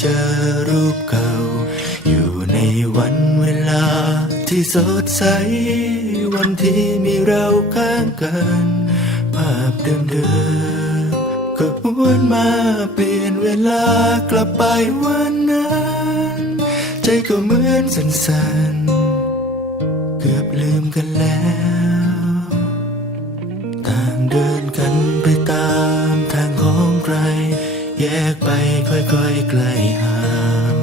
เจอรูปเก่า อยู่ในวันเวลาที่สดใส วันที่มีเราข้างกัน ภาพเดิมๆก็หวนมาเปลี่ยนเวลากลับไปวันนั้น ใจก็เหมือนสันสันเกือบลืมกันแล้ว ต่างเดินกัน ค่อยๆไกล้ห่าง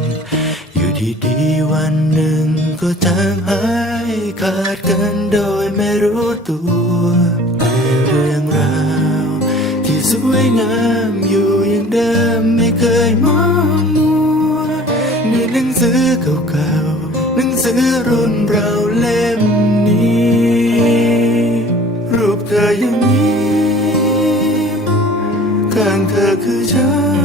อยู่ดีๆวันหนึ่งก็จางหายขาดกันโดยไม่รู้ตัวแต่เรื่องราวที่สวยงามอยู่อย่างเดิมไม่เคยมองมัวในหนังสือเก่าๆหนังสือรุ่นเราเล่มนี้ รูปเธออยังยิ้ข้างเธอคือฉัน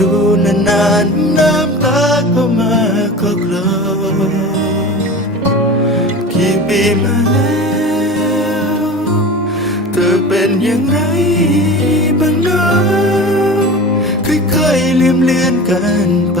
ดูนานๆน้ำตาก็มาก็กลอกี่ปีมาแล้วเธอเป็นอย่างไรบ้างเนาะค่อยๆลืมเลือนกันไป